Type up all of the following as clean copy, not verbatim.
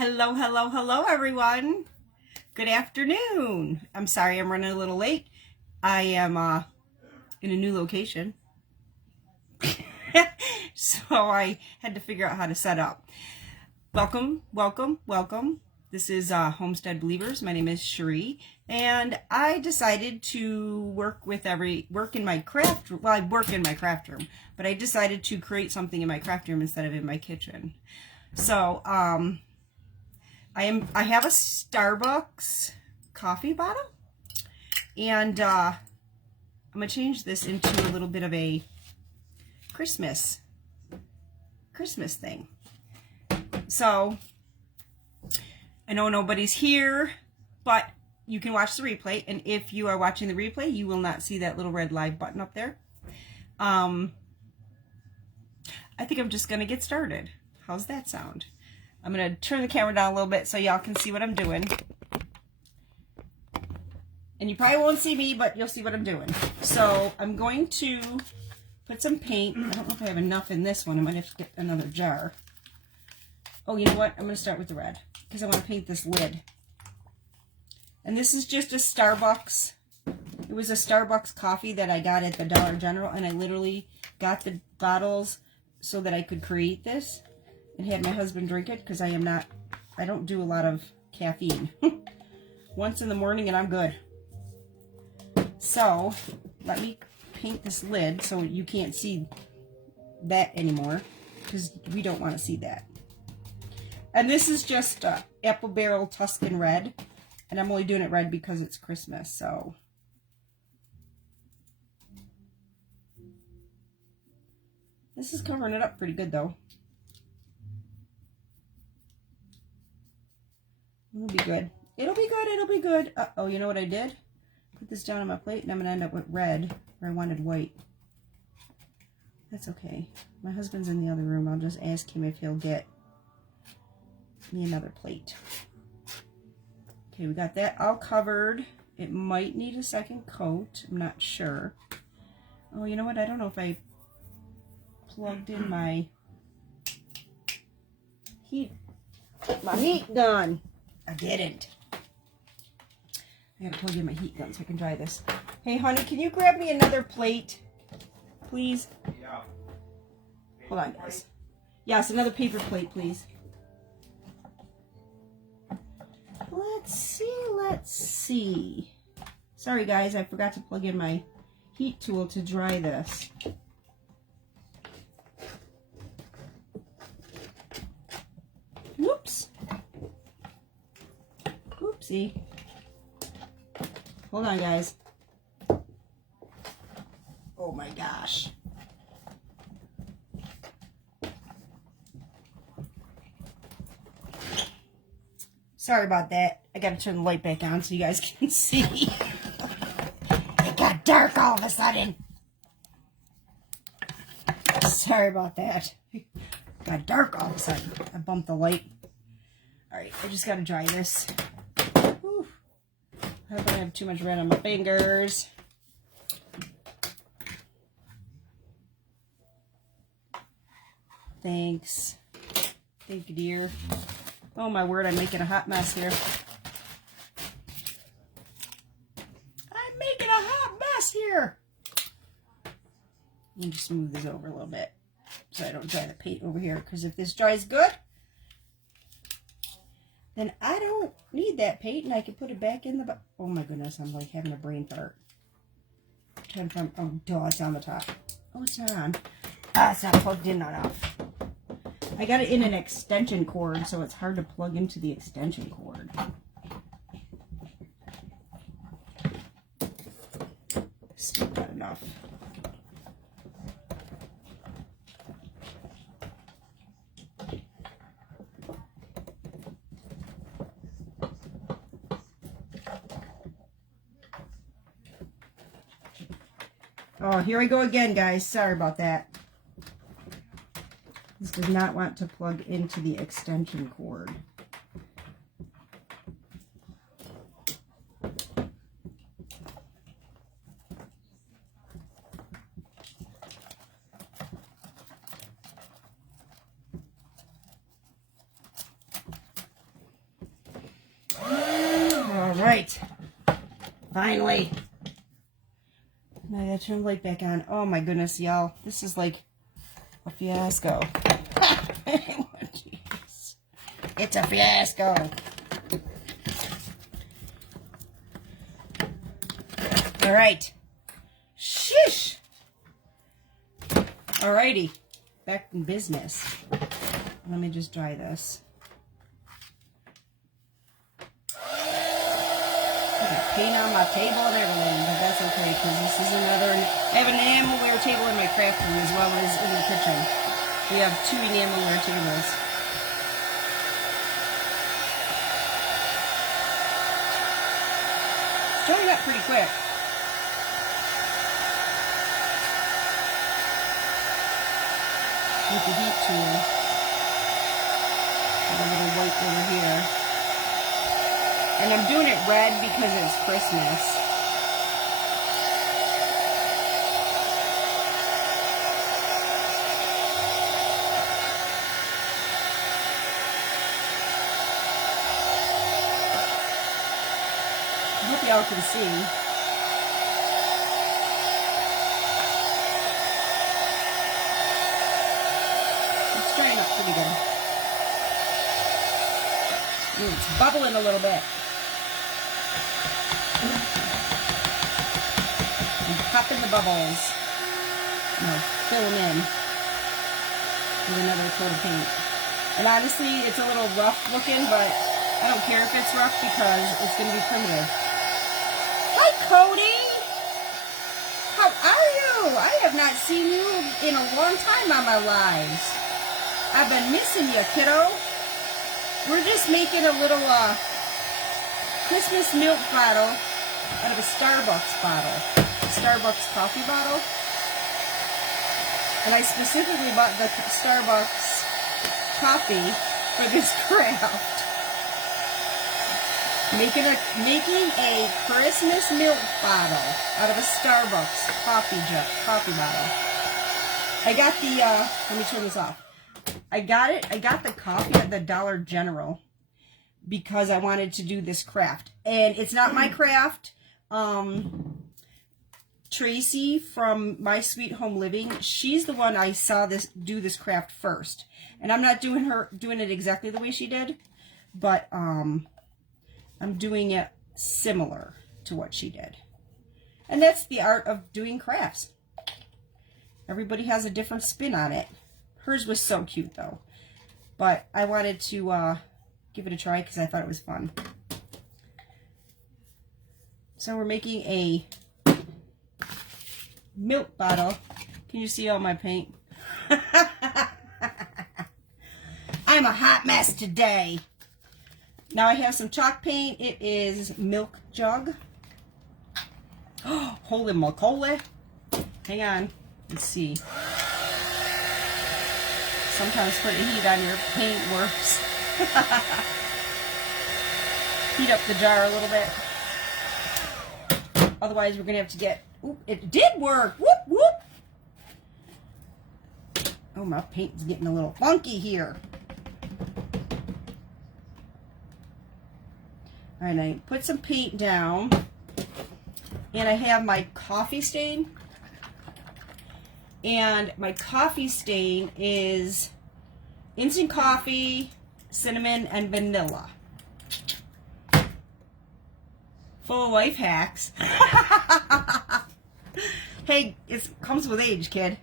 Hello, hello, hello, everyone. Good afternoon. I'm sorry I'm running a little late. I am in a new location. So I had to figure out how to set up. Welcome, welcome, welcome. This is Homestead Believers. My name is Cherie, and I decided to work in my craft. Well, I work in my craft room, but I decided to create something in my craft room instead of in my kitchen. So I have a Starbucks coffee bottle, and I'm gonna change this into a little bit of a Christmas thing. So I know nobody's here, but you can watch the replay, and if you are watching the replay, you will not see that little red live button up there. I think I'm just gonna get started. How's that sound? I'm going to turn the camera down a little bit so y'all can see what I'm doing. And you probably won't see me, but you'll see what I'm doing. So I'm going to put some paint. I don't know if I have enough in this one. I might have to get another jar. Oh, you know what? I'm going to start with the red because I want to paint this lid. And this is just a Starbucks. It was a Starbucks coffee that I got at the Dollar General, and I literally got the bottles so that I could create this. And had my husband drink it because I don't do a lot of caffeine. Once in the morning and I'm good. So let me paint this lid so you can't see that anymore because we don't want to see that. And this is just Apple Barrel Tuscan Red, and I'm only doing it red because it's Christmas. So this is covering it up pretty good though. It'll be good. It'll be good. It'll be good. Uh-oh, you know what I did? Put this down on my plate, and I'm going to end up with red where I wanted white. That's okay. My husband's in the other room. I'll just ask him if he'll get me another plate. Okay, we got that all covered. It might need a second coat. I'm not sure. Oh, you know what? I don't know if I plugged in my heat gun. I didn't. I gotta plug in my heat gun so I can dry this. Hey, honey, can you grab me another plate, please? Yeah. Hold on, guys. Yes, another paper plate, please. Let's see. Sorry, guys, I forgot to plug in my heat tool to dry this. Whoops. Oopsie. Hold on, guys. Oh my gosh. Sorry about that. I gotta turn the light back on so you guys can see. It got dark all of a sudden. Sorry about that. It got dark all of a sudden. I bumped the light. Alright, I just gotta dry this. Whew. I hope I don't have too much red on my fingers. Thanks. Thank you, dear. Oh my word, I'm making a hot mess here. I'm making a hot mess here. Let me just move this over a little bit so I don't dry the paint over here, because if this dries good, then I don't need that paint, and I can put it back in the... Oh my goodness, I'm like having a brain fart. Oh, duh, it's on the top. Oh, it's not on. Ah, it's not plugged in enough. I got it in an extension cord, so it's hard to plug into the extension cord. Still not enough. Oh, here we go again, guys. Sorry about that. This does not want to plug into the extension cord. right. Finally. Now I gotta turn the light back on. Oh my goodness, y'all. This is like a fiasco. Jeez. It's a fiasco. All right. Shish. Alrighty. Back in business. Let me just dry this. I got paint on my table and everything, but that's okay because this is another. I have an enamelware table in my craft room as well as in the kitchen. We have 2 enamelware tables. It's drying up pretty quick. With the heat tool. Got a little white over here. And I'm doing it red because it's Christmas. I hope y'all can see. It's drying up pretty good. Ooh, it's bubbling a little bit. I'm popping the bubbles. No, fill them in with another coat of paint. And honestly, it's a little rough looking, but I don't care if it's rough because it's going to be primitive. Hi, Cody! How are you? I have not seen you in a long time on my lives. I've been missing you, kiddo. We're just making a little Christmas milk bottle out of a Starbucks bottle. Starbucks coffee bottle. And I specifically bought the Starbucks coffee for this craft. Making a Christmas milk bottle out of a Starbucks coffee bottle. I got the let me turn this off. I got the coffee at the Dollar General because I wanted to do this craft. And it's not my craft. Tracy from My Sweet Home Living, she's the one I saw do this craft first. And I'm not doing it exactly the way she did, but I'm doing it similar to what she did. And that's the art of doing crafts. Everybody has a different spin on it. Hers was so cute though. But I wanted to give it a try because I thought it was fun. So we're making a milk bottle. Can you see all my paint? I'm a hot mess today. Now I have some chalk paint. It is Milk Jug. Oh, holy moly. Hang on. Let's see. Sometimes putting heat on your paint works. Heat up the jar a little bit. Otherwise, we're going to have to get... Oop, it did work! Whoop, whoop! Oh, my paint's getting a little funky here. Alright, I put some paint down. And I have my coffee stain. And my coffee stain is instant coffee, cinnamon, and vanilla. Full of life hacks. Hey, it comes with age, kid.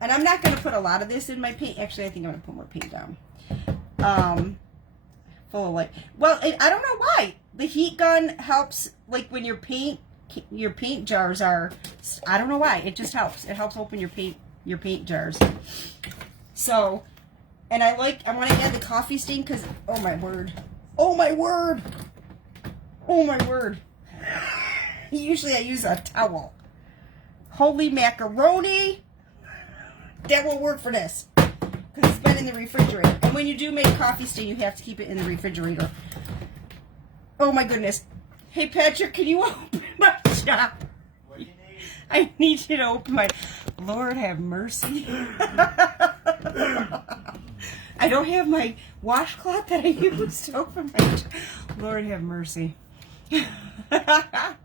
And I'm not going to put a lot of this in my paint. Actually, I think I'm going to put more paint down. Full of life. Well, I don't know why. The heat gun helps, like when your paint jars are, I don't know why, it just helps. It helps open your paint jars. So, and I want to add the coffee stain because, oh my word. Oh my word. Oh my word. Usually I use a towel. Holy macaroni. That will work for this. Because it's been in the refrigerator. And when you do make coffee stain, you have to keep it in the refrigerator. Oh my goodness. Hey Patrick, can you open my shop? What do you need? I need you to open my... Lord have mercy. I don't have my washcloth that I use to open my... Lord have mercy. He can't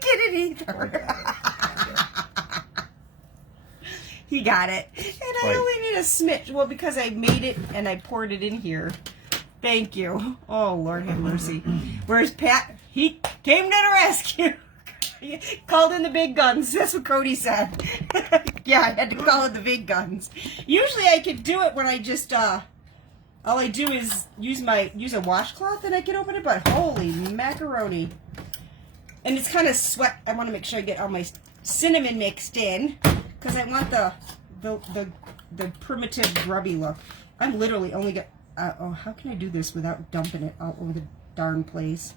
get it either. He got it. And I only need a smidge. Well, because I made it and I poured it in here. Thank you. Oh, Lord have mercy. Where's Pat? He came to the rescue. He called in the big guns. That's what Cody said. Yeah, I had to call in the big guns. Usually I could do it when I just, all I do is use a washcloth and I can open it, but holy macaroni. And it's kind of sweat. I want to make sure I get all my cinnamon mixed in because I want the primitive grubby look. I'm literally only got, oh, how can I do this without dumping it all over the darn place?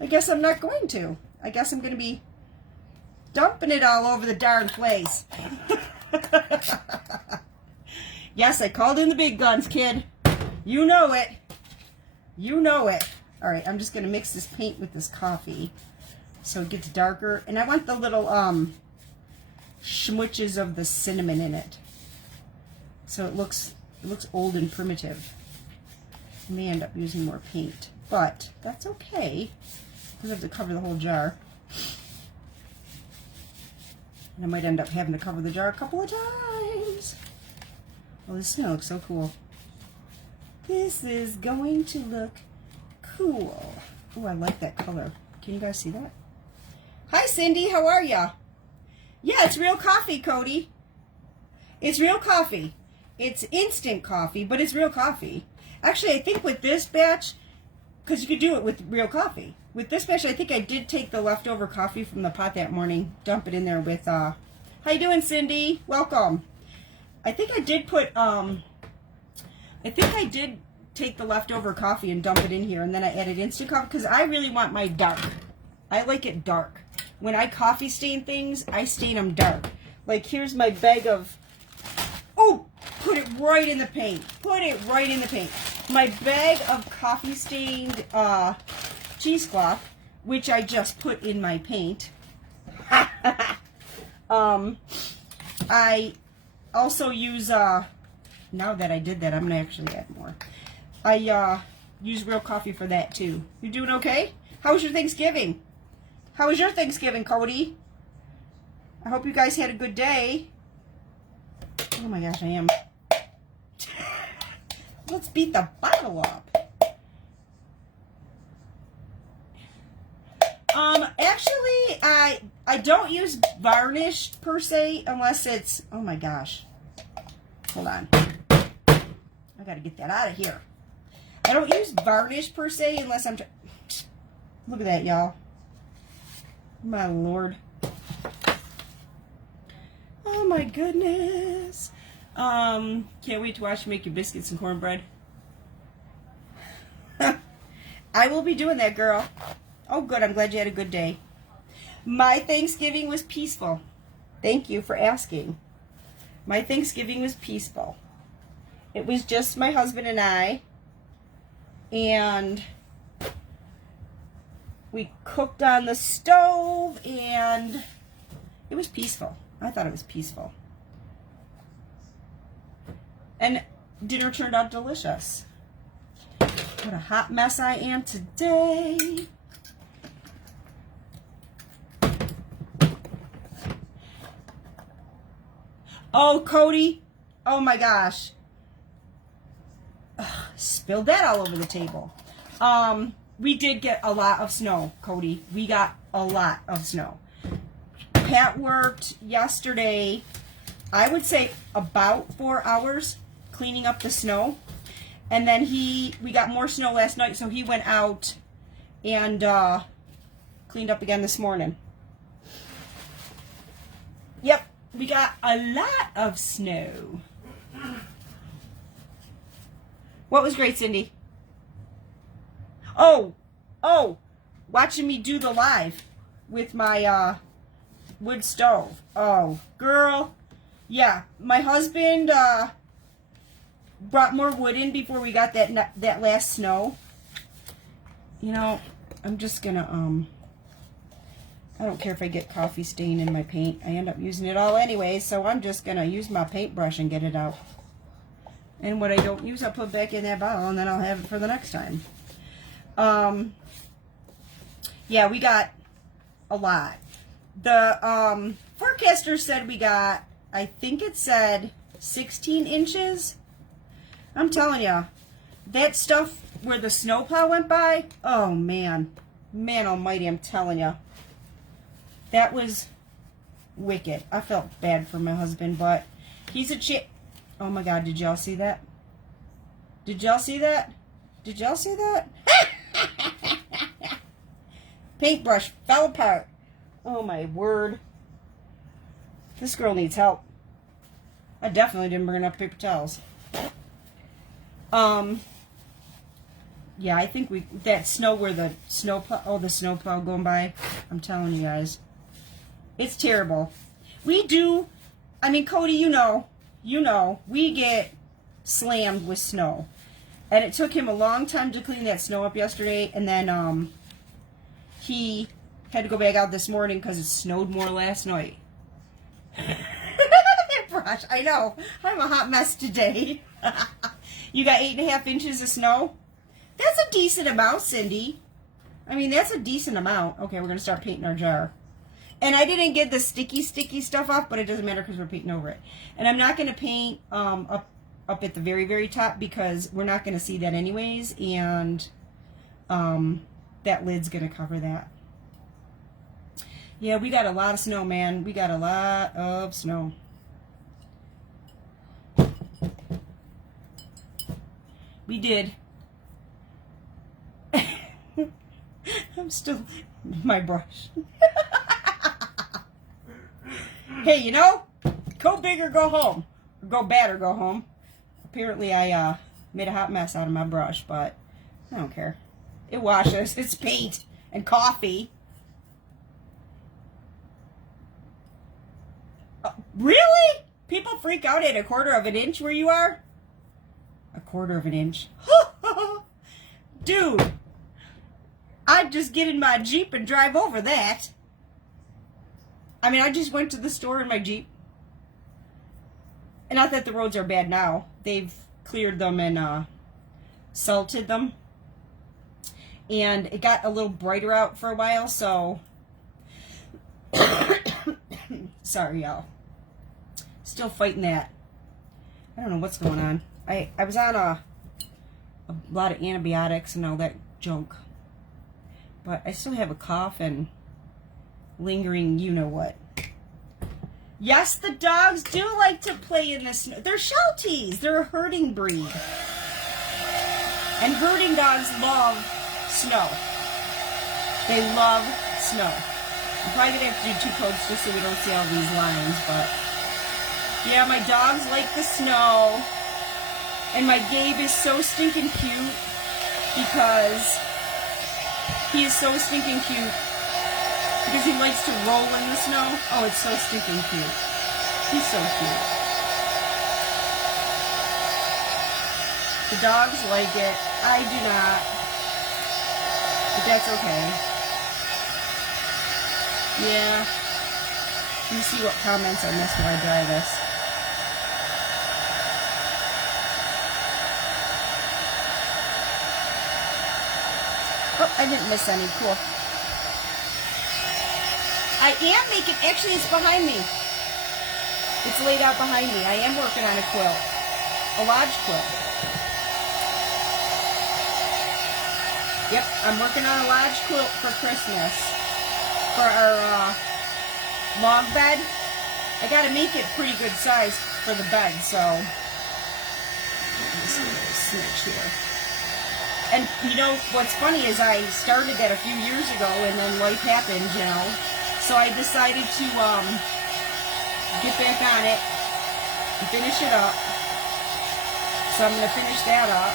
I guess I'm not going to. I guess I'm going to be dumping it all over the darn place. Yes, I called in the big guns, kid. You know it. You know it. All right, I'm just going to mix this paint with this coffee so it gets darker. And I want the little schmutches of the cinnamon in it. So it looks old and primitive. I may end up using more paint, but that's okay because I have to cover the whole jar. And I might end up having to cover the jar a couple of times. Well, this is going to look so cool. This is going to look cool. Oh, I like that color. Can you guys see that? Hi, Cindy. How are ya? Yeah, it's real coffee, Cody. It's real coffee. It's instant coffee, but it's real coffee. Actually, I think with this batch, because you could do it with real coffee. With this batch, I think I did take the leftover coffee from the pot that morning, dump it in there with, how you doing, Cindy? Welcome. I think I did put, I think I did take the leftover coffee and dump it in here, and then I added instant coffee, because I really want my dark. I like it dark. When I coffee stain things, I stain them dark. Like, here's my bag of, oh, put it right in the paint. Put it right in the paint. My bag of coffee stained cheesecloth, which I just put in my paint. I also use, now that I did that, I'm going to actually add more. I use real coffee for that too. You doing okay? How was your Thanksgiving? How was your Thanksgiving, Cody? I hope you guys had a good day. Oh my gosh, I am. Let's beat the bottle up. Actually, I don't use varnish per se unless it's, oh my gosh. Hold on. I gotta get that out of here. I don't use varnish per se unless I'm, look at that, y'all. My Lord. Oh my goodness. Can't wait to watch you make your biscuits and cornbread. I will be doing that, girl. Oh, good. I'm glad you had a good day. My Thanksgiving was peaceful. Thank you for asking. My Thanksgiving was peaceful. It was just my husband and I. And we cooked on the stove, and it was peaceful. I thought it was peaceful. And dinner turned out delicious. What a hot mess I am today. Oh, Cody. Oh my gosh. Ugh, spilled that all over the table. We did get a lot of snow, Cody. We got a lot of snow. Pat worked yesterday, I would say about 4 hours cleaning up the snow. And then we got more snow last night, so he went out and cleaned up again this morning. Yep, we got a lot of snow. What was great, Cindy? Oh, watching me do the live with my wood stove. Oh, girl. Yeah, my husband brought more wood in before we got that last snow. You know, I'm just gonna, I don't care if I get coffee stain in my paint. I end up using it all anyway, so I'm just gonna use my paintbrush and get it out. And what I don't use, I'll put back in that bottle, and then I'll have it for the next time. Yeah, we got a lot. The forecaster said we got, I think it said 16 inches. I'm telling you, that stuff where the snowplow went by, oh man. Man almighty, I'm telling you. That was wicked. I felt bad for my husband, but he's a chick. Oh my God, did y'all see that? Did y'all see that? Did y'all see that? Paintbrush fell apart. Oh my word. This girl needs help. I definitely didn't bring enough paper towels. Yeah, I think that snow where the snowplow going by, I'm telling you guys. It's terrible. We do, I mean, Cody, you know, we get slammed with snow. And it took him a long time to clean that snow up yesterday, and then he had to go back out this morning because it snowed more last night. Brush, I know. I'm a hot mess today. You got 8.5 inches of snow? That's a decent amount, Cindy. I mean, that's a decent amount. Okay, we're going to start painting our jar. And I didn't get the sticky stuff off, but it doesn't matter because we're painting over it. And I'm not going to paint up at the very, very top because we're not going to see that anyways. And that lid's going to cover that. Yeah, we got a lot of snow, man. We got a lot of snow. We did. I'm still my brush. Hey, you know, go big or go home. Or go bad or go home. Apparently I made a hot mess out of my brush, but I don't care. It washes. It's paint and coffee. Really? People freak out at 1/4 of an inch where you are? 1/4 of an inch. Dude, I'd just get in my Jeep and drive over that. I mean, I just went to the store in my Jeep. And not that the roads are bad now. They've cleared them and salted them. And it got a little brighter out for a while, so... Sorry, y'all. Still fighting that. I don't know what's going on. I was on a lot of antibiotics and all that junk. But I still have a cough and lingering you-know-what. Yes, the dogs do like to play in the snow. They're Shelties. They're a herding breed. And herding dogs love snow. They love snow. I'm probably going to have to do 2 coats just so we don't see all these lines, but... Yeah, my dogs like the snow. And my Gabe is so stinking cute because he is so stinking cute because he likes to roll in the snow. Oh, it's so stinking cute. He's so cute. The dogs like it. I do not. But that's okay. Yeah. Let me see what comments I missed while I dry this. Oh, I didn't miss any. Cool. I am making... Actually, it's behind me. It's laid out behind me. I am working on a quilt. A lodge quilt. Yep, I'm working on a lodge quilt for Christmas. For our log bed. I gotta make it pretty good size for the bed, so... Let me see a little snitch here. And, you know, what's funny is I started that a few years ago, and then life happened, you know. So I decided to get back on it and finish it up. So I'm going to finish that up.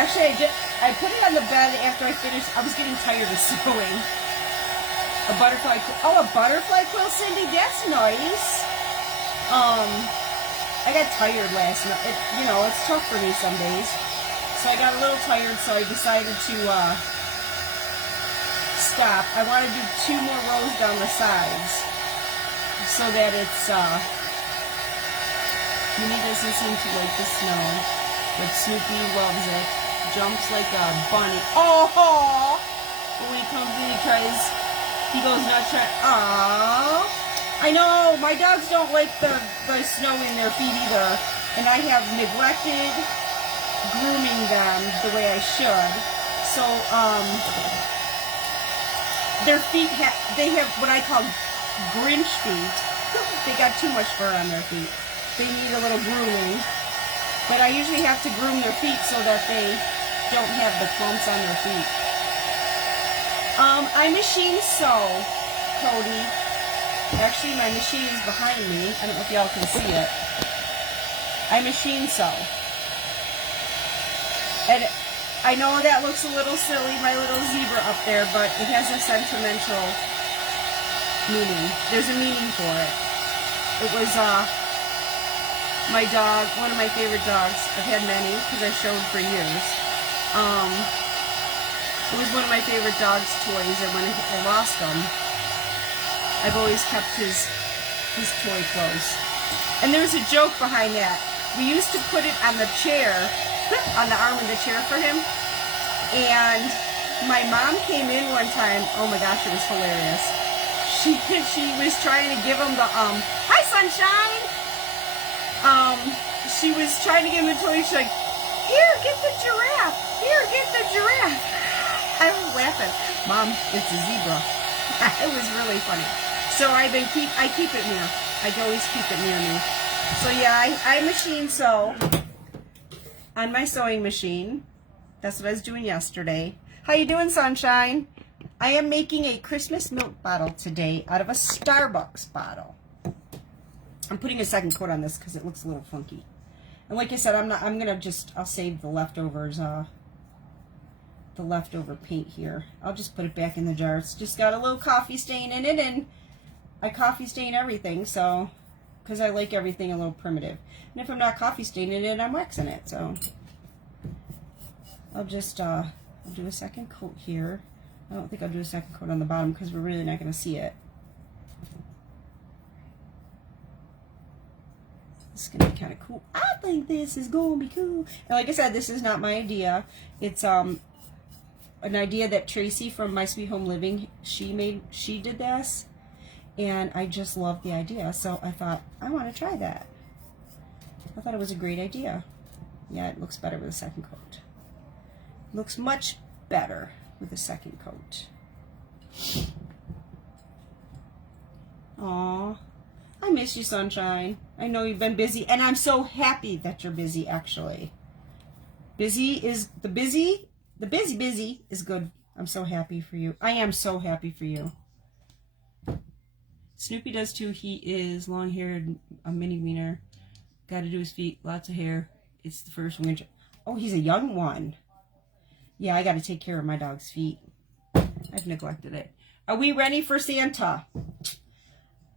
Actually, I put it on the bed after I finished. I was getting tired of sewing. A butterfly quilt. Oh, a butterfly quilt, Cindy? That's nice. I got tired last night. You know, it's tough for me some days. So I got a little tired, so I decided to stop. I want to do 2 more rows down the sides so that it's, Minnie doesn't seem to like the snow, but Snoopy loves it. jumps like a bunny. Oh! When he comes in, he goes nuts. Oh! I know, my dogs don't like the snow in their feet either. And I have neglected grooming them the way I should. So, their feet, they have what I call Grinch feet. They got too much fur on their feet. They need a little grooming. But I usually have to groom their feet so that they don't have the clumps on their feet. I machine sew, Cody. Actually, my machine is behind me. I don't know if y'all can see it. I machine sew. And I know that looks a little silly, my little zebra up there, but it has a sentimental meaning. There's a meaning for it. It was my dog, one of my favorite dogs. I've had many because I showed for years. It was one of my favorite dog's toys, and when I lost him, I've always kept his toy clothes. And there's a joke behind that. We used to put it on the chair, on the arm of the chair for him. And my mom came in one time. Oh my gosh, it was hilarious. She was trying to give him the hi sunshine. She was trying to give him the toy. She's like, here, get the giraffe. Here, get the giraffe. I was laughing. Mom, it's a zebra. It was really funny. So I keep it near. I always keep it near me. So yeah, I machine sew on my sewing machine. That's what I was doing yesterday. How you doing, sunshine? I am making a Christmas milk bottle today out of a Starbucks bottle. I'm putting a second coat on this because it looks a little funky. And like I said, I'll save the leftovers, the leftover paint here. I'll just put it back in the jar. It's just got a little coffee stain in it, and I coffee stain everything, so, because I like everything a little primitive. And if I'm not coffee staining it, I'm waxing it, so. I'll just, I'll do a second coat here. I don't think I'll do a second coat on the bottom because we're really not going to see it. This is going to be kind of cool. I think this is going to be cool. And like I said, this is not my idea. It's, an idea that Tracy from My Sweet Home Living, she did this, and I just love the idea, so I thought, I want to try that. I thought it was a great idea. Yeah, it looks better with a second coat. Looks much better with a second coat. Aw, I miss you, sunshine. I know you've been busy, and I'm so happy that you're busy, actually. Busy is good. I'm so happy for you. I am so happy for you. Snoopy does too. He is long-haired, a mini wiener. Got to do his feet, lots of hair. It's the first winter. Oh, he's a young one. Yeah, I got to take care of my dog's feet. I've neglected it. Are we ready for Santa?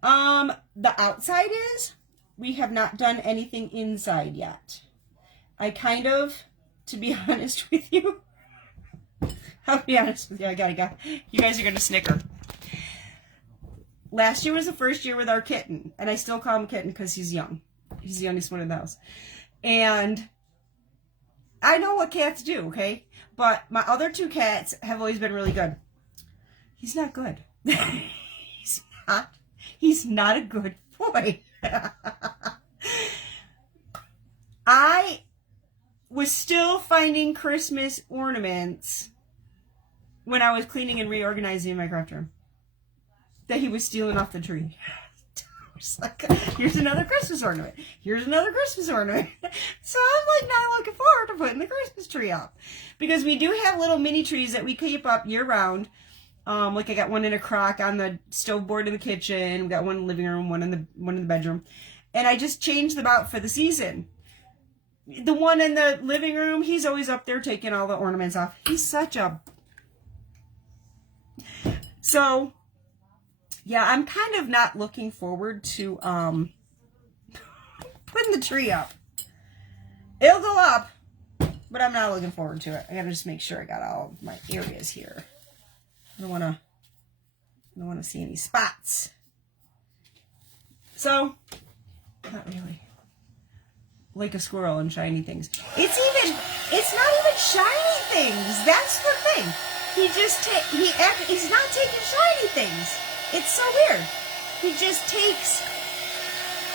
The outside is. We have not done anything inside yet. I kind of, to be honest with you, I'll be honest with you, you guys are going to snicker. Last year was the first year with our kitten, and I still call him Kitten because he's young. He's the youngest one in the house. And I know what cats do, okay? But my other two cats have always been really good. He's not good. He's not a good boy. I was still finding Christmas ornaments when I was cleaning and reorganizing my craft room that he was stealing off the tree. Just like, here's another Christmas ornament. Here's another Christmas ornament. So I'm like not looking forward to putting the Christmas tree up. Because we do have little mini trees that we keep up year round. Like I got one in a crock on the stove board in the kitchen. We got one in the living room, one in the bedroom. And I just changed them out for the season. The one in the living room, he's always up there taking all the ornaments off. He's such a... So, yeah, I'm kind of not looking forward to putting the tree up. It'll go up, but I'm not looking forward to it. I gotta just make sure I got all of my areas here. I don't wanna see any spots. So, not really. like a squirrel and shiny things. It's not even shiny things. That's the thing. He's not taking shiny things. It's so weird. He just takes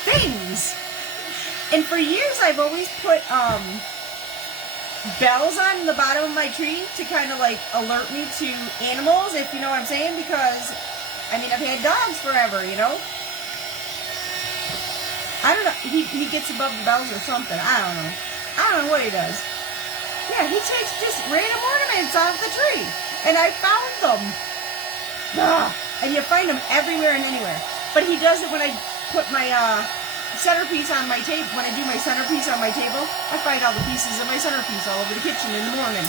things. And for years I've always put bells on the bottom of my tree to kind of like alert me to animals, if you know what I'm saying, because I mean I've had dogs forever, you know. I don't know, he gets above the bells or something. I don't know what he does. Yeah, he takes just random ornaments off the tree. And I found them. Ugh. And you find them everywhere and anywhere. But he does it when I put my centerpiece on my table. When I do my centerpiece on my table, I find all the pieces of my centerpiece all over the kitchen in the morning.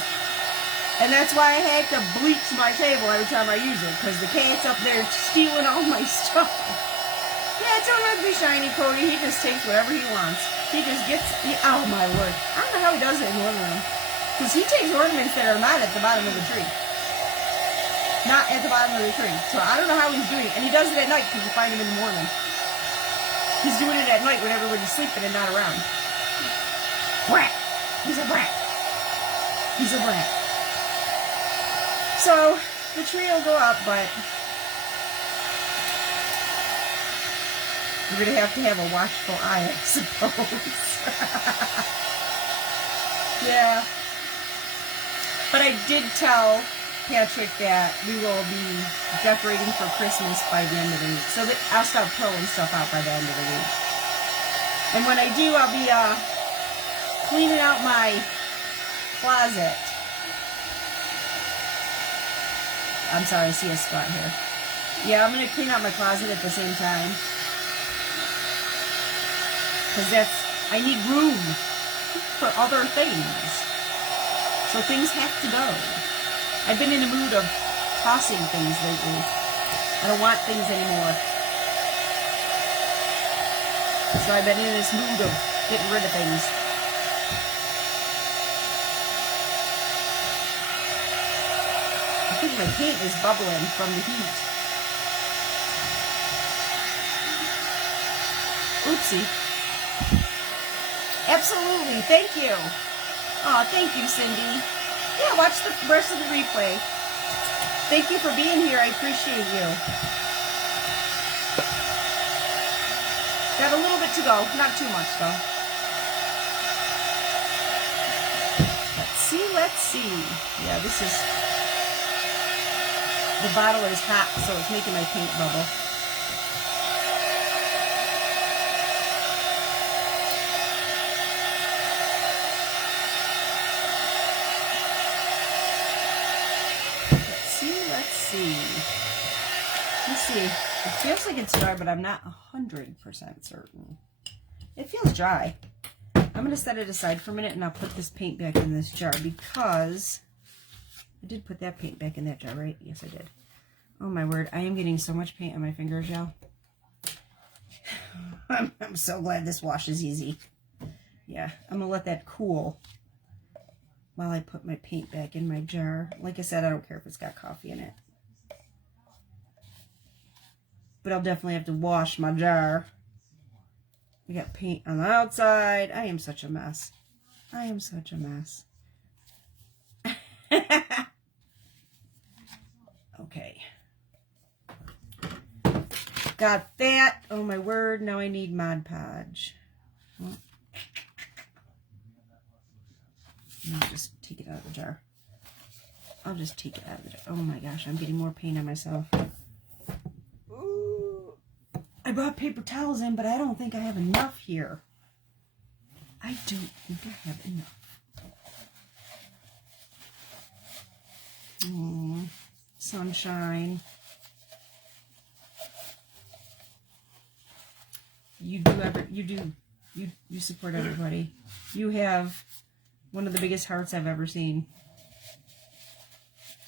And that's why I have to bleach my table every time I use it, because the cat's up there stealing all my stuff. Yeah, it don't have to be shiny, Cody. He just takes whatever he wants. He just gets, oh my word. I don't know how he does it in one room. Because he takes ornaments that are not at the bottom of the tree. Not at the bottom of the tree. So I don't know how he's doing it. And he does it at night because you find him in the morning. He's doing it at night when everybody's sleeping and not around. Brat. He's a brat. He's a brat. So the tree will go up, but we're going to have a watchful eye, I suppose. Yeah. But I did tell Patrick that we will be decorating for Christmas by the end of the week. So that I'll start pulling stuff out by the end of the week. And when I do, I'll be cleaning out my closet. I'm sorry, I see a spot here. Yeah, I'm going to clean out my closet at the same time. Because I need room for other things. So things have to go. I've been in a mood of tossing things lately. I don't want things anymore. So I've been in this mood of getting rid of things. I think my paint is bubbling from the heat. Oopsie. Absolutely, thank you. Oh, thank you, Cindy. Yeah, watch the rest of the replay. Thank you for being here. I appreciate you. Got a little bit to go. Not too much, though. Let's see. Yeah, this is... The bottle is hot, so it's making my paint bubble. Let's see. It feels like it's dry, but I'm not 100% certain. It feels dry. I'm going to set it aside for a minute, and I'll put this paint back in this jar, because I did put that paint back in that jar, right? Yes, I did. Oh, my word. I am getting so much paint on my fingers, y'all. I'm so glad this wash is easy. Yeah, I'm going to let that cool while I put my paint back in my jar. Like I said, I don't care if it's got coffee in it. But I'll definitely have to wash my jar. I got paint on the outside. I am such a mess. I am such a mess. Okay. Got that. Oh my word. Now I need Mod Podge. Well, I'll just take it out of the jar. I'll just take it out of the jar. Oh my gosh. I'm getting more paint on myself. I brought paper towels in, but I don't think I have enough here. I don't think I have enough. Sunshine. You support everybody. You have one of the biggest hearts I've ever seen.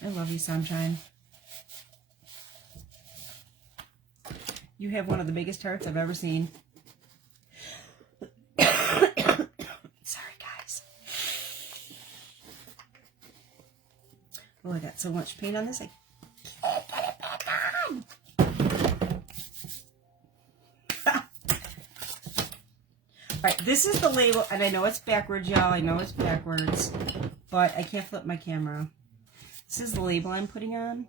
I love you, Sunshine. You have one of the biggest hearts I've ever seen. Sorry, guys. Oh, I got so much paint on this. I can't put it back on. Alright, This is the label, and I know it's backwards, y'all. I know it's backwards, but I can't flip my camera. This is the label I'm putting on.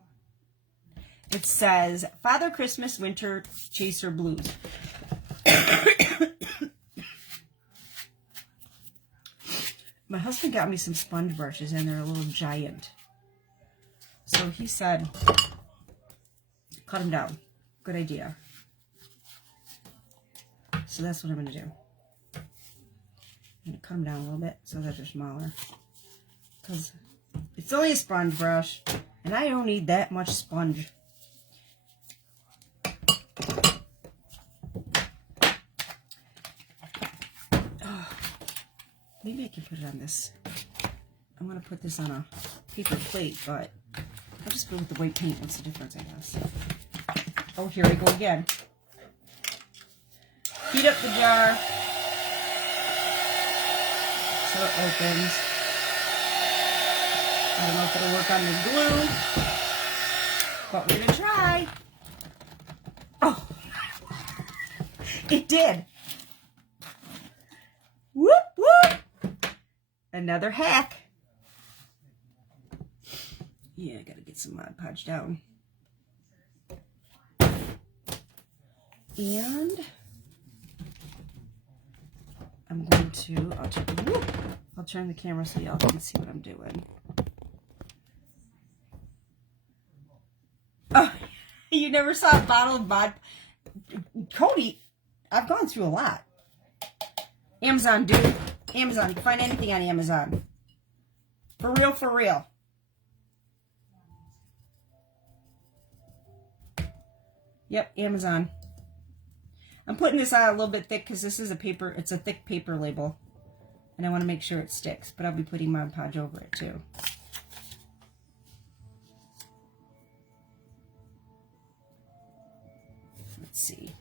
It says, Father Christmas Winter Chaser Blues. My husband got me some sponge brushes, and they're a little giant. So he said, cut them down. Good idea. So that's what I'm going to do. I'm going to cut them down a little bit so that they're smaller. Because it's only a sponge brush, and I don't need that much sponge. Maybe I can put it on this. I'm going to put this on a paper plate, but I'll just go with the white paint. What's the difference, I guess? Oh, here we go again. Heat up the jar so it opens. I don't know if it'll work on the glue, but we're going to try. Oh, it did. Whoop, whoop. Another hack. Yeah, I gotta get some Mod Podge down. And I'm going to, I'll turn the camera so y'all can see what I'm doing. Oh, you never saw a bottle of Mod. Cody, I've gone through a lot. Amazon, dude. Amazon. You can find anything on Amazon. For real, for real. Yep, Amazon. I'm putting this on a little bit thick because this is a paper, it's a thick paper label. And I want to make sure it sticks, but I'll be putting Mod Podge over it too. Let's see.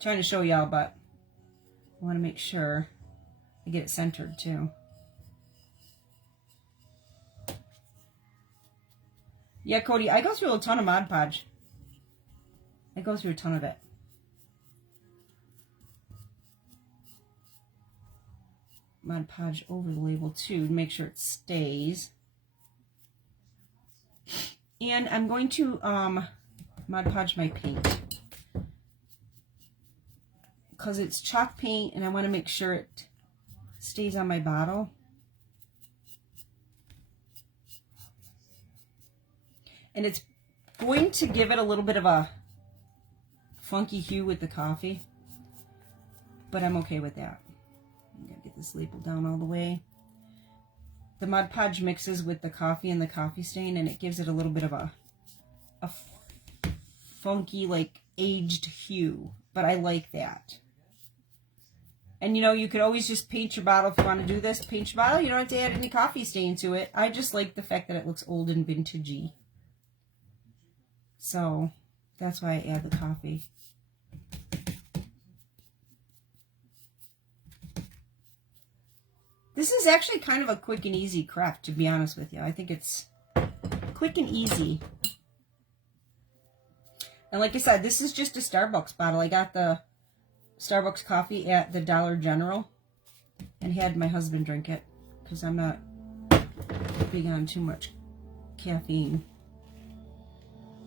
Trying to show y'all, but I want to make sure I get it centered too. Yeah, Cody, I go through a ton of Mod Podge. I go through a ton of it. Mod Podge over the label too to make sure it stays. And I'm going to Mod Podge my paint because it's chalk paint and I want to make sure it stays on my bottle. And it's going to give it a little bit of a funky hue with the coffee, but I'm okay with that. I'm gonna get this label down all the way. The Mod Podge mixes with the coffee and the coffee stain, and it gives it a little bit of a funky, like aged hue, but I like that. And you know, you could always just paint your bottle if you want to do this. Paint your bottle, you don't have to add any coffee stain to it. I just like the fact that it looks old and vintagey. So that's why I add the coffee. This is actually kind of a quick and easy craft, to be honest with you. I think it's quick and easy. And like I said, this is just a Starbucks bottle. I got the Starbucks coffee at the Dollar General and had my husband drink it because I'm not big on too much caffeine.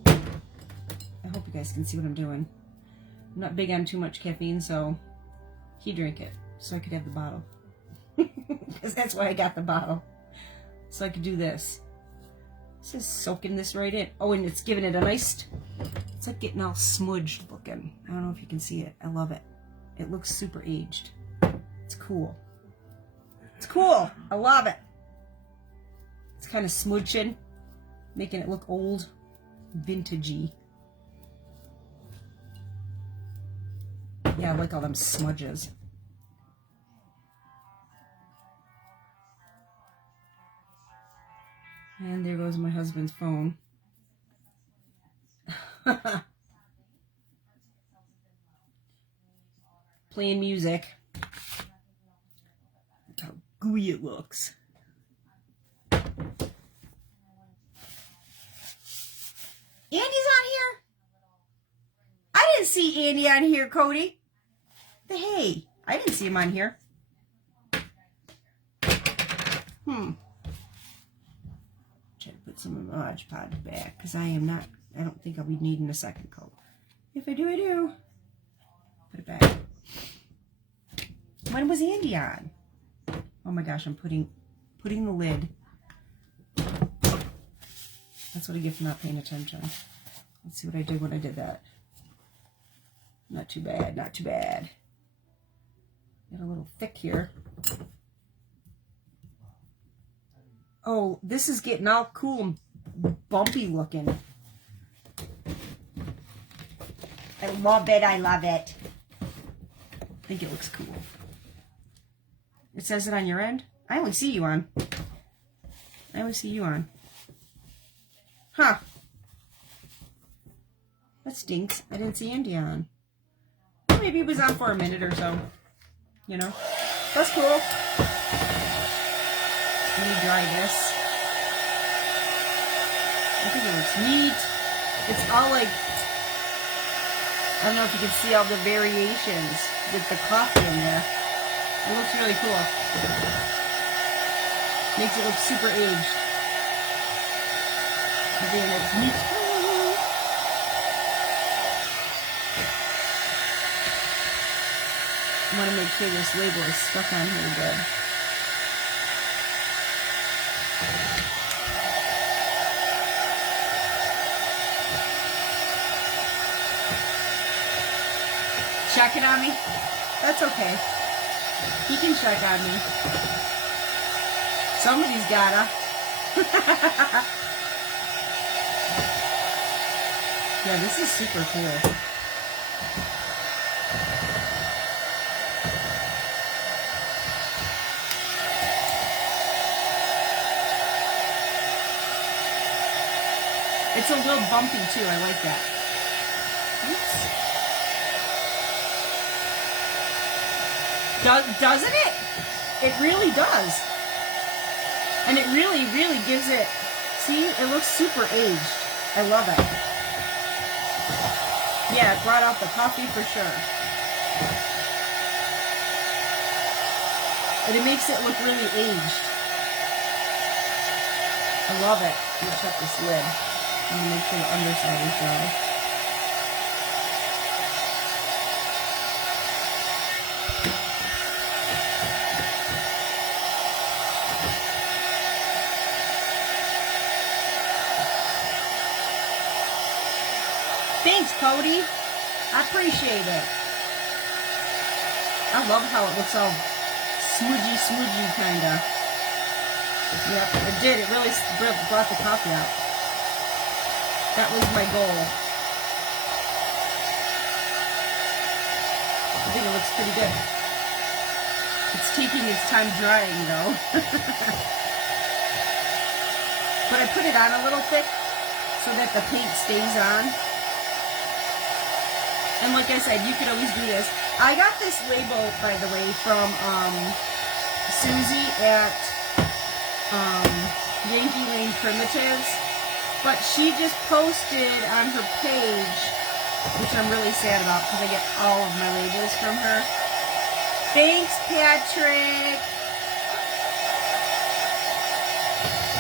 I hope you guys can see what I'm doing. I'm not big on too much caffeine, so he drank it so I could have the bottle. Because that's why I got the bottle. So I could do this. This is soaking this right in. Oh, and it's giving it a nice, it's like getting all smudged looking. I don't know if you can see it. I love it. It looks super aged. It's cool. It's cool. I love it. It's kind of smudging, making it look old, vintagey. Yeah, I like all them smudges. And there goes my husband's phone. Playing music. Look how gooey it looks. Andy's on here? I didn't see Andy on here, Cody. Hey, I didn't see him on here. Try to put some of the Mod Podge back, because I don't think I'll be needing a second coat. If I do, I do. Put it back. When was Andy on? Oh my gosh, I'm putting the lid. That's what I get for not paying attention. Let's see what I did when I did that. Not too bad, not too bad. Get a little thick here. Oh, this is getting all cool and bumpy looking. I love it, I love it. I think it looks cool. It says it on your end? I only see you on. I only see you on. Huh. That stinks. I didn't see Andy on. Well, maybe it was on for a minute or so. You know? That's cool. Let me dry this. I think it looks neat. It's all like, I don't know if you can see all the variations with the coffee in there. It looks really cool. Makes it look super aged. And then it's neat. I want to make sure this label is stuck on here good. Check it on me? That's okay. He can check on me. Somebody's gotta. Yeah, this is super cool. It's a little bumpy too, I like that. Oops. Doesn't it? It really does. And it really, really gives it, see, it looks super aged. I love it. Yeah, it brought out the coffee for sure. But it makes it look really aged. I love it. Let me check this lid. I'm going to make sure the underside is dry. Thanks, Cody. I appreciate it. I love how it looks all smudgy, kind of. Yep, it did. It really brought the coffee out. That was my goal. I think it looks pretty good. It's taking its time drying, though. But I put it on a little thick so that the paint stays on. And like I said, you could always do this. I got this label, by the way, from Susie at Yankee Lane Primitives. But she just posted on her page, which I'm really sad about because I get all of my labels from her. Thanks, Patrick.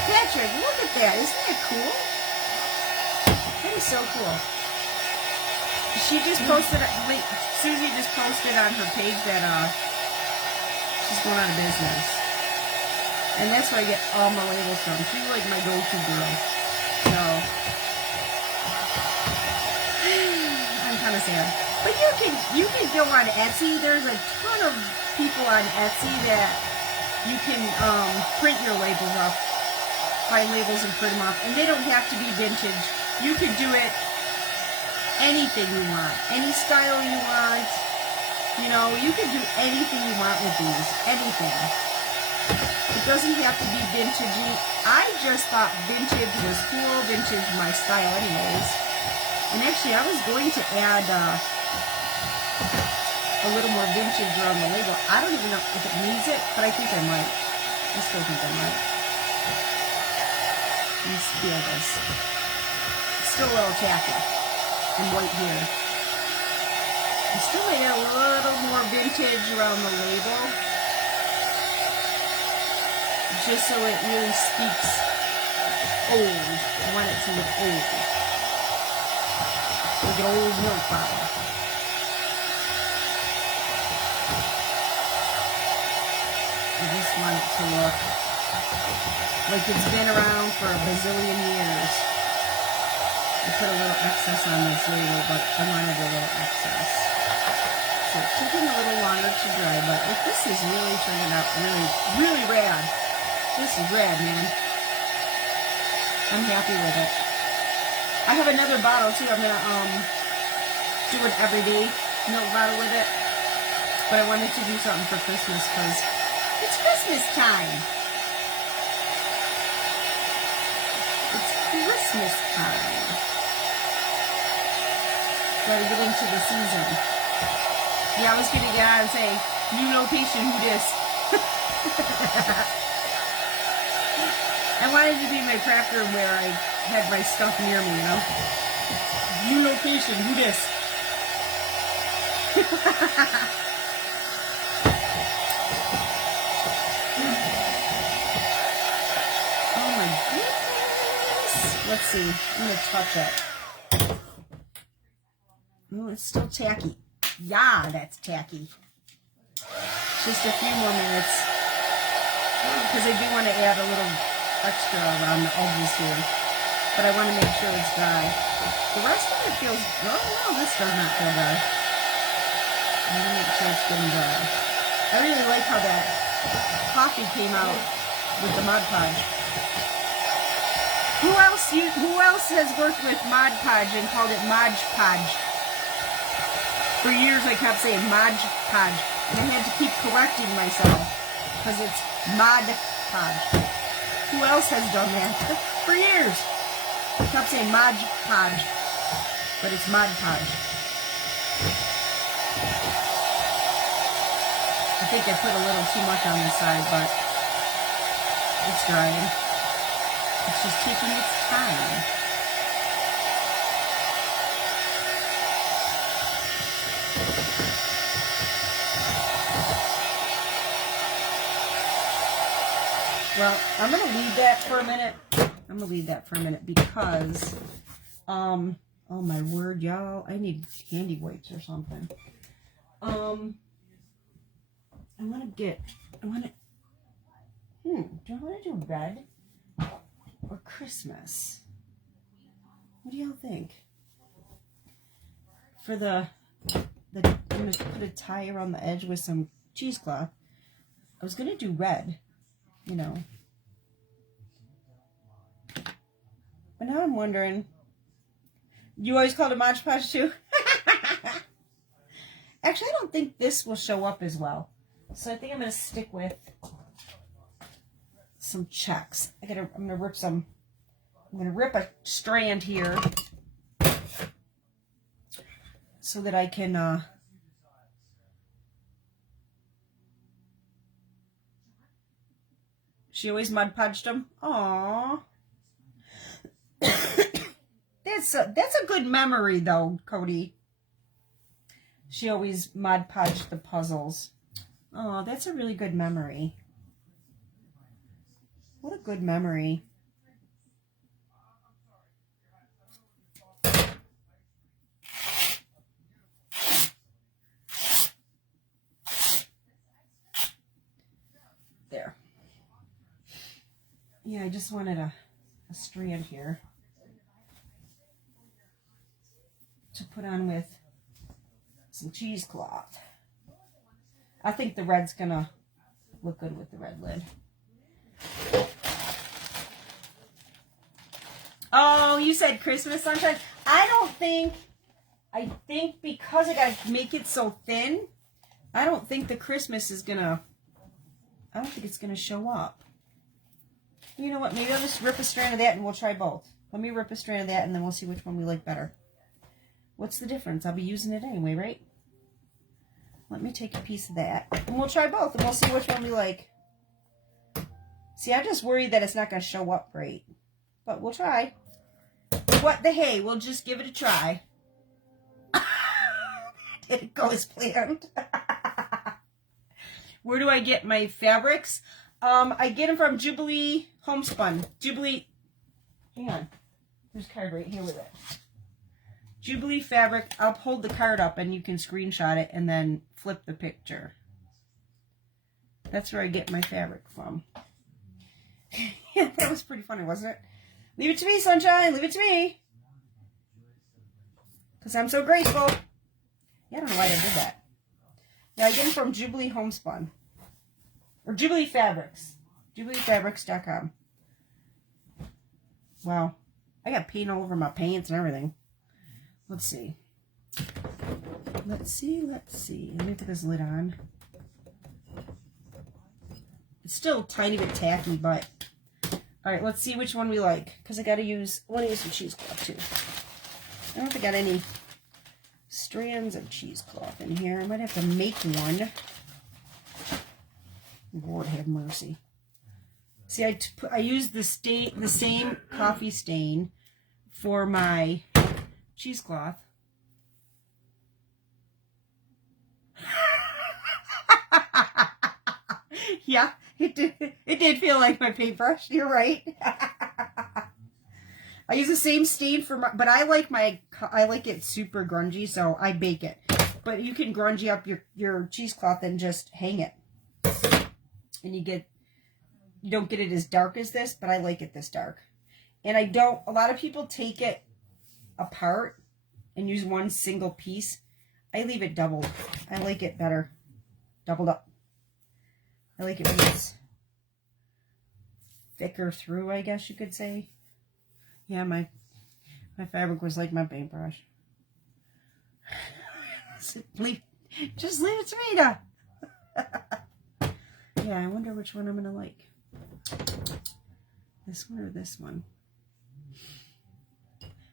Patrick, look at that. Isn't that cool? That is so cool. She just posted, Susie just posted on her page that she's going out of business. And that's where I get all my labels from. She's like my go-to girl. So, I'm kind of sad. But you can go on Etsy. There's a ton of people on Etsy that you can print your labels off. Find labels and print them off. And they don't have to be vintage. You can do it anything you want. Any style you want. You know, you can do anything you want with these. Anything. It doesn't have to be vintagey. I just thought vintage was cool. Vintage my style anyways. And actually, I was going to add a little more vintage around the label. I don't even know if it needs it, but I think I might. I still think I might. Let's feel this. It's still a little tacky and white here. I still might add a little more vintage around the label. just so it really speaks old. I want it to look old. Like an old milk bottle. I just want it to look like it's been around for a bazillion years. I put a little excess on this label, but I wanted a little excess. So it's taking a little longer to dry, but this is really turning out really, really rad. This is rad, man. I'm happy with it. I have another bottle too. I'm gonna do an everyday milk bottle with it. But I wanted to do something for Christmas because it's Christmas time. It's Christmas time. Gotta get into the season. Yeah, I was gonna get out and say, new location, who dis? I wanted to be my craft room where I had my stuff near me, you know? New location, who dis? Oh my goodness. Let's see. I'm going to touch it. Oh, it's still tacky. Yeah, that's tacky. Just a few more minutes. Because I do want to add a little extra around the edges here. But I want to make sure it's dry. The rest of it feels, oh no, this does not feel dry. I'm going to make sure it's getting dry. I really like how that coffee came out with the Mod Podge. Who else has worked with Mod Podge and called it Mod Podge? For years I kept saying Mod Podge, and I had to keep correcting myself because it's Mod Podge. Who else has done that? For years. I kept saying Mod Podge, but it's Mod Podge. I think I put a little too much on this side, but it's drying. It's just taking its time. Well, I'm going to leave that for a minute. I'm going to leave that for a minute because, oh my word, y'all, I need handy wipes or something. I want to do I want to do red or Christmas? What do y'all think? For I'm going to put a tie around the edge with some cheesecloth. I was going to do red. You know. But now I'm wondering, you always called it Mod Podge too? Actually, I don't think this will show up as well. So I think I'm going to stick with some checks. I'm going to rip a strand here so that I can, she always Mod Podged them. Aww. That's a good memory though, Cody. She always Mod Podged the puzzles. Oh, that's a really good memory. What a good memory. There. Yeah, I just wanted a strand here to put on with some cheesecloth. I think the red's gonna look good with the red lid. Oh, you said Christmas sunshine? I think because I gotta make it so thin, I don't think the Christmas is gonna, I don't think it's gonna show up. You know what, maybe I'll just rip a strand of that and we'll try both. Let me rip a strand of that and then we'll see which one we like better. What's the difference? I'll be using it anyway, right? Let me take a piece of that. And we'll try both and we'll see which one we like. See, I'm just worried that it's not going to show up great. But we'll try. What the hey, we'll just give it a try. Didn't go as planned. Where do I get my fabrics? I get them from Jubilee Homespun. Jubilee, hang on. There's a card right here with it. Jubilee Fabric. I'll hold the card up and you can screenshot it and then flip the picture. That's where I get my fabric from. Yeah, that was pretty funny, wasn't it? Leave it to me, sunshine. Leave it to me. Because I'm so grateful. Yeah, I don't know why I did that. Yeah, I get them from Jubilee Homespun. Or Jubilee Fabrics. JubileeFabrics.com. Wow. I got paint all over my pants and everything. Let's see. Let's see. Let me put this lid on. It's still a tiny bit tacky, but... Alright, let's see which one we like. Because I want to use some cheesecloth, too. I don't know if I got any strands of cheesecloth in here. I might have to make one. Lord have mercy. See, I used the same coffee stain for my cheesecloth. Yeah, it did feel like my paintbrush. You're right. I use the same stain for my, but I like it super grungy, so I bake it. But you can grungy up your cheesecloth and just hang it. And you don't get it as dark as this, but I like it this dark. And a lot of people take it apart and use one single piece. I leave it doubled. I like it better. Doubled up. I like it when it's thicker through, I guess you could say. Yeah, my fabric was like my paintbrush. Just leave it to me, now. Yeah, I wonder which one I'm going to like. This one or this one?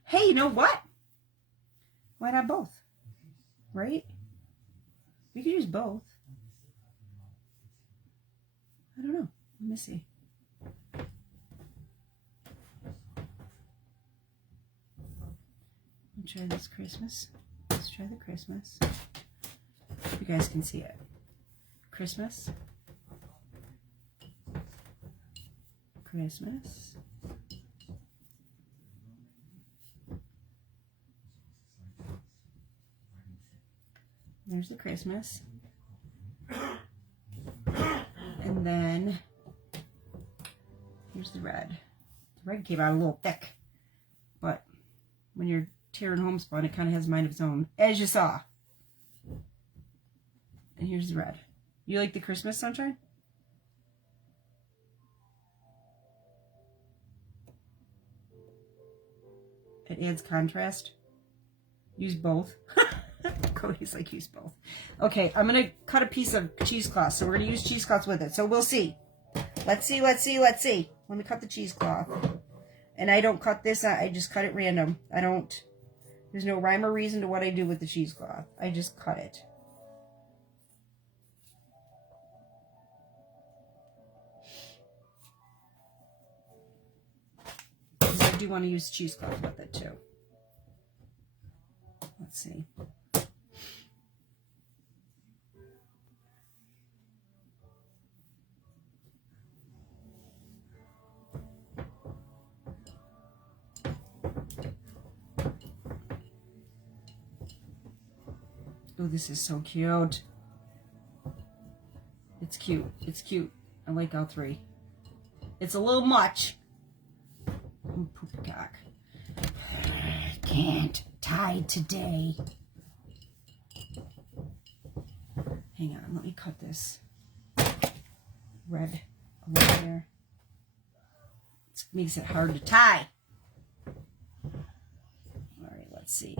Hey, you know what? Why not both? Right? We could use both. I don't know. Let me see. Let's try this Christmas. Let's try the Christmas. You guys can see it. Christmas. Christmas. There's the Christmas. And then here's the red. The red came out a little thick, but when you're tearing homespun, it kind of has mind of its own, as you saw. And here's the red. You like the Christmas, sunshine? It adds contrast. Use both. Cody's like, use both. Okay, I'm going to cut a piece of cheesecloth. So we're going to use cheesecloth with it. So we'll see. Let's see. Let me cut the cheesecloth. And I don't cut this. I just cut it random. There's no rhyme or reason to what I do with the cheesecloth. I just cut it. Because I do want to use cheesecloth with it too. Let's see. Oh, this is so cute. It's cute. It's cute. I like all three. It's a little much. Oh, poopycock. Can't tie today. Hang on, let me cut this red a little there. It makes it hard to tie. All right, let's see.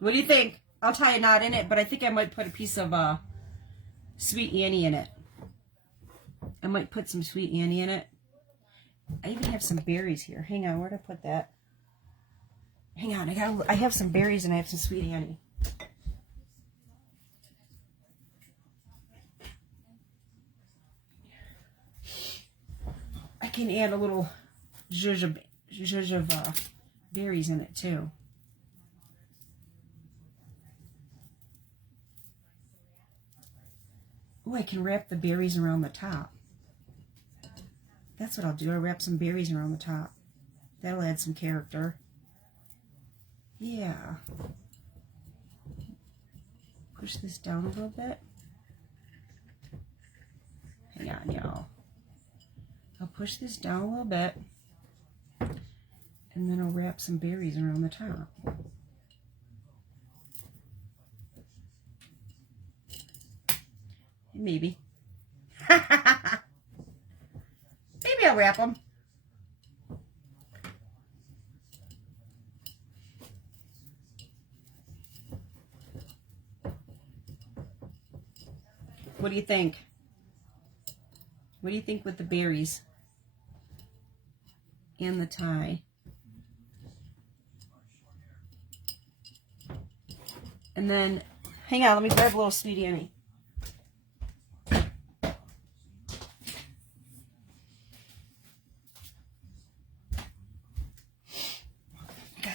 What do you think? I'll tie a knot in it, but I think I might put a piece of Sweet Annie in it. I might put some Sweet Annie in it. I even have some berries here. Hang on, where'd I put that? Hang on, I have some berries and I have some Sweet Annie. can add a little zhuzh of berries in it too. Oh, I can wrap the berries around the top. That's what I'll do. I'll wrap some berries around the top. That'll add some character. Yeah. Push this down a little bit. Hang on, y'all. I'll push this down a little bit. And then I'll wrap some berries around the top. Maybe. Maybe I'll wrap them. What do you think? What do you think with the berries and the tie? And then, hang on, let me grab a little Sweet Annie. Got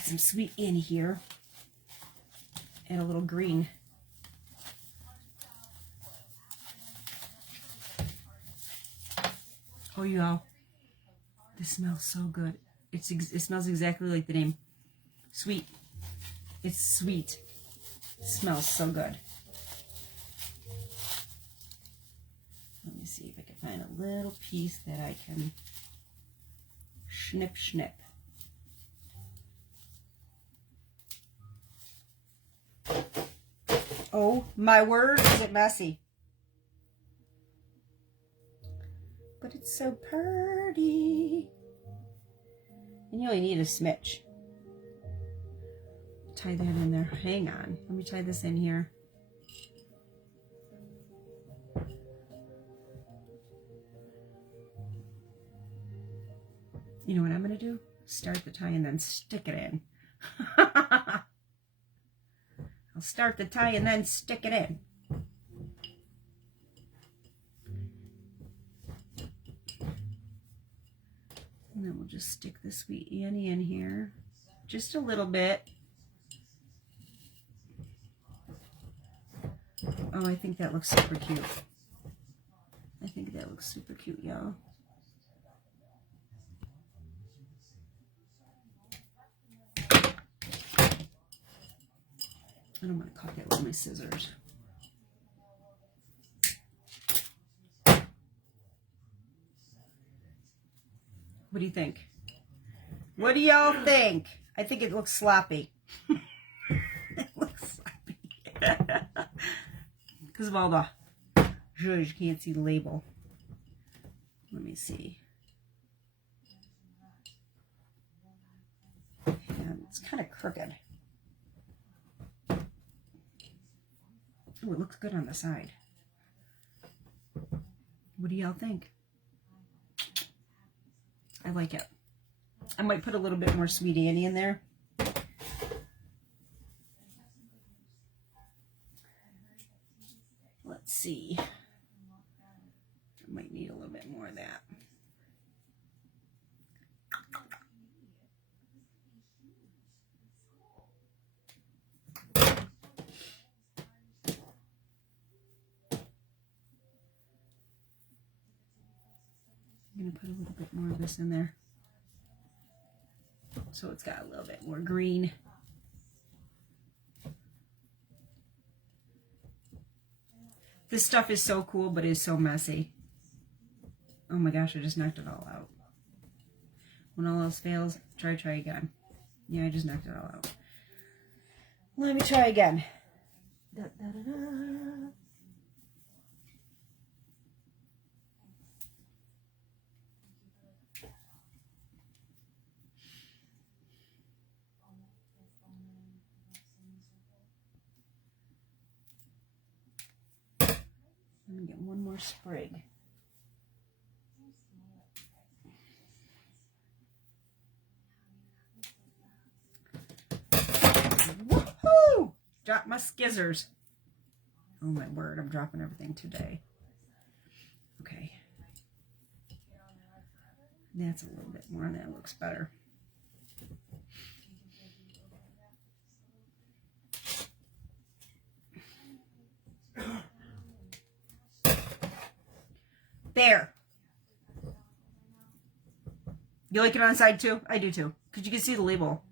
some Sweet Annie here and a little green. Oh, y'all, this smells so good. It smells exactly like the name. Sweet. It's sweet. It smells so good. Let me see if I can find a little piece that I can snip, snip. Oh my word, is it messy? But it's so pretty. And you only need a smidge. Tie that in there. Hang on. Let me tie this in here. You know what I'm going to do? Start the tie and then stick it in. I'll start the tie and then stick it in. And then we'll just stick the Sweet Annie in here. Just a little bit. Oh, I think that looks super cute. I think that looks super cute, y'all. I don't want to cut that with my scissors. What do you think? What do y'all think? I think it looks sloppy. It looks sloppy. Because of all the zhuzh, you can't see the label. Let me see. And it's kind of crooked. Oh, it looks good on the side. What do y'all think? I like it. I might put a little bit more Sweet Annie in there. Let's see. I might need a little bit more of that. I'm going to put a little bit more of this in there. So it's got a little bit more green. This stuff is so cool, but it's so messy. Oh my gosh, I just knocked it all out. When all else fails, try again. Yeah, I just knocked it all out. Let me try again. Da, da, da, da. Let me get one more sprig. Woohoo! Drop my skizzers. Oh my word, I'm dropping everything today. Okay. That's a little bit more, and that looks better. There. You like it on the side too? I do too, because you can see the label.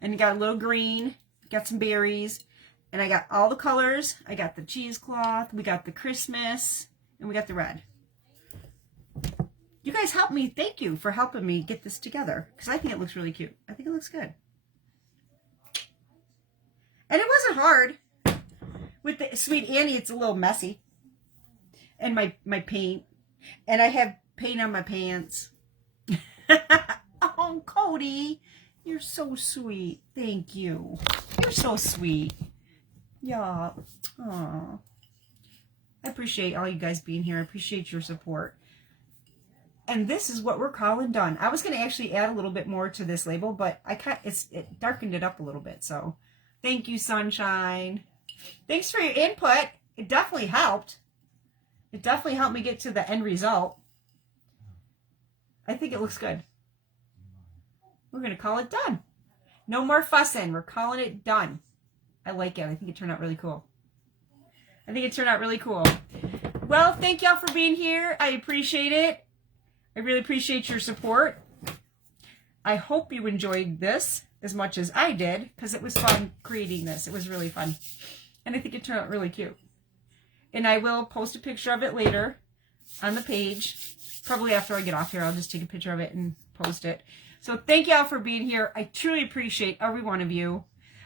And you got a little green, got some berries, and I got all the colors. I got the cheesecloth, we got the Christmas, and we got the red. You guys helped me. Thank you for helping me get this together, because I think it looks really cute. I think it looks good. And it wasn't hard. With the Sweet Annie, it's a little messy. And my paint. And I have paint on my pants. Oh, Cody, you're so sweet. Thank you. You're so sweet. Yeah. Aw. I appreciate all you guys being here. I appreciate your support. And this is what we're calling done. I was going to actually add a little bit more to this label, but it darkened it up a little bit. So thank you, Sunshine. Thanks for your input. It definitely helped. It definitely helped me get to the end result. I think it looks good. We're going to call it done. No more fussing. We're calling it done. I like it. I think it turned out really cool. I think it turned out really cool. Well, thank y'all for being here. I appreciate it. I really appreciate your support. I hope you enjoyed this as much as I did, because it was fun creating this. It was really fun. And I think it turned out really cute. And I will post a picture of it later on the page. Probably after I get off here, I'll just take a picture of it and post it. So thank y'all for being here. I truly appreciate every one of you.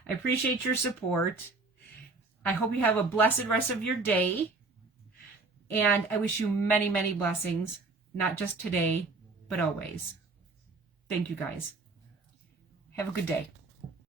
I appreciate your support. I hope you have a blessed rest of your day. And I wish you many, many blessings. Not just today, but always. Thank you guys. Have a good day.